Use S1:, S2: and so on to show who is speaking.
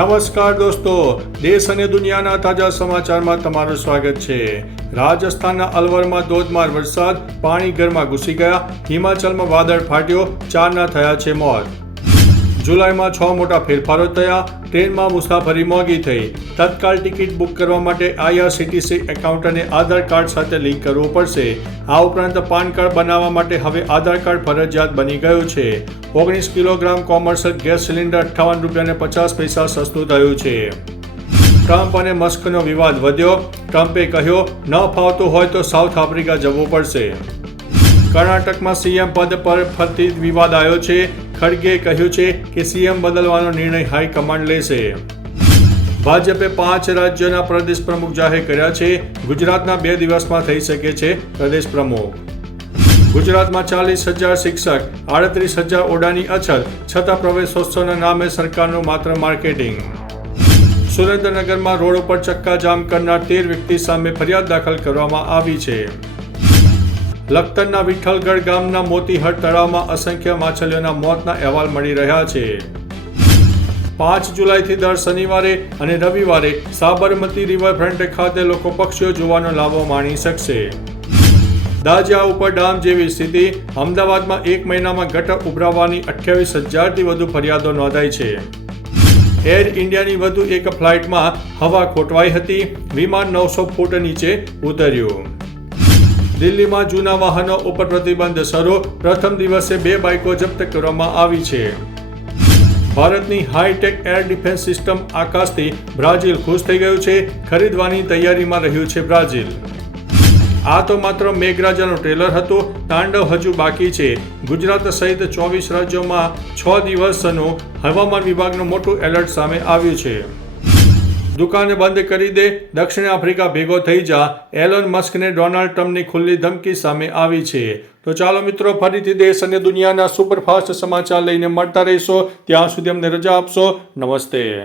S1: નમસ્કાર દોસ્તો. દેશ અને દુનિયાના તાજા સમાચારમાં તમારું સ્વાગત છે. રાજસ્થાનના અલવરમાં ધોધમાર વરસાદ, પાણી ઘરમાં ઘૂસી ગયા, હિમાચલમાં વાદળ ફાટ્યો, ચારના થયા છે મોત. જુલાઈમાં છ મોટા ફેરફારો થયા. ટ્રેનમાં મુસાફરી મોંઘી થઈ. તત્કાલ ટિકિટ બુક કરવા માટે આઈઆરસીટીસી એકાઉન્ટને આધાર કાર્ડ સાથે લિંક કરવું પડશે. આ ઉપરાંત પાન કાર્ડ બનાવવા માટે હવે આધાર કાર્ડ ફરજિયાત બની ગયું છે. ઓગણીસ કિલોગ્રામ કોમર્શિયલ ગેસ સિલિન્ડર અઠ્ઠાવન રૂપિયાને પચાસ પૈસા સસ્તું થયું છે. ટ્રમ્પ અને મસ્કનો વિવાદ વધ્યો. ટ્રમ્પે કહ્યું, ન ફાવતું હોય તો સાઉથ આફ્રિકા જવું પડશે. કર્ણાટકમાં સીએમ પદ પર ફરતી વિવાદ આવ્યો છે. ખડગે કહ્યું છે કે સીએમ બદલવાનો નિર્ણય હાઈકમાન્ડ લેશે. ભાજપે પાંચ રાજ્યોના પ્રદેશ પ્રમુખ જાહેર કર્યા છે. ગુજરાતના બે દિવસમાં થઈ શકે છે પ્રદેશ પ્રમુખ. ગુજરાતમાં ચાલીસ હજાર શિક્ષક, આડત્રીસ હજાર ઓડાની અછત, છતાં પ્રવેશોત્સવના નામે સરકારનું માત્ર માર્કેટિંગ. સુરેન્દ્રનગરમાં રોડ ઉપર ચક્કાજામ કરનાર તેર વ્યક્તિ સામે ફરિયાદ દાખલ કરવામાં આવી છે. લખતરના વિઠ્ઠલગઢ ગામના મોતીહટ તળાવમાં અસંખ્ય માછલીઓના મોતના અહેવાલ મળી રહ્યા છે. પાંચ જુલાઈથી દર શનિવારે અને રવિવારે સાબરમતી રિવરફ્રન્ટ ખાતે લોકો પક્ષીઓ જોવાનો લાભો માણી શકશે. દાજિયા ઉપર ડામ જેવી સ્થિતિ અમદાવાદમાં એક મહિનામાં ઘટક ઉભરાવાની અઠ્યાવીસ હજારથી વધુ ફરિયાદો નોંધાઈ છે. એર ઇન્ડિયાની વધુ એક ફ્લાઇટમાં હવા ખોટવાઈ હતી, વિમાન નવસો ફૂટ નીચે ઉતર્યું. દિલ્હીમાં જૂના વાહનો ઉપર પ્રતિબંધ શરૂ. પ્રથમ દિવસે બે બાઇકો જપ્ત કરવામાં આવી છે. ભારતની hi tech air defence system આકાશથી Brazil ખુશ થઈ ગયું છે. ખરીદવાની તૈયારીમાં રહ્યું છે બ્રાઝિલ. આ તો માત્ર મેઘરાજાનું ટ્રેલર હતું. તાંડવ હજુ બાકી છે. ગુજરાત સહિત ચોવીસ રાજ્યોમાં છ દિવસનું હવામાન વિભાગનું મોટું એલર્ટ સામે આવ્યું છે. દુકાને બંધ કરી દે, દક્ષિણ આફ્રિકા ભેગો થઈ જા. એલોન મસ્કને ડોનાલ્ડ ટ્રમ્પની ખુલ્લી ધમકી સામે આવી છે. તો ચાલો મિત્રો, ફરીથી દેશ અને દુનિયાના સુપરફાસ્ટ સમાચાર લઈને મળતા રહીશો. ત્યાં સુધી અમને રજા આપશો. નમસ્તે.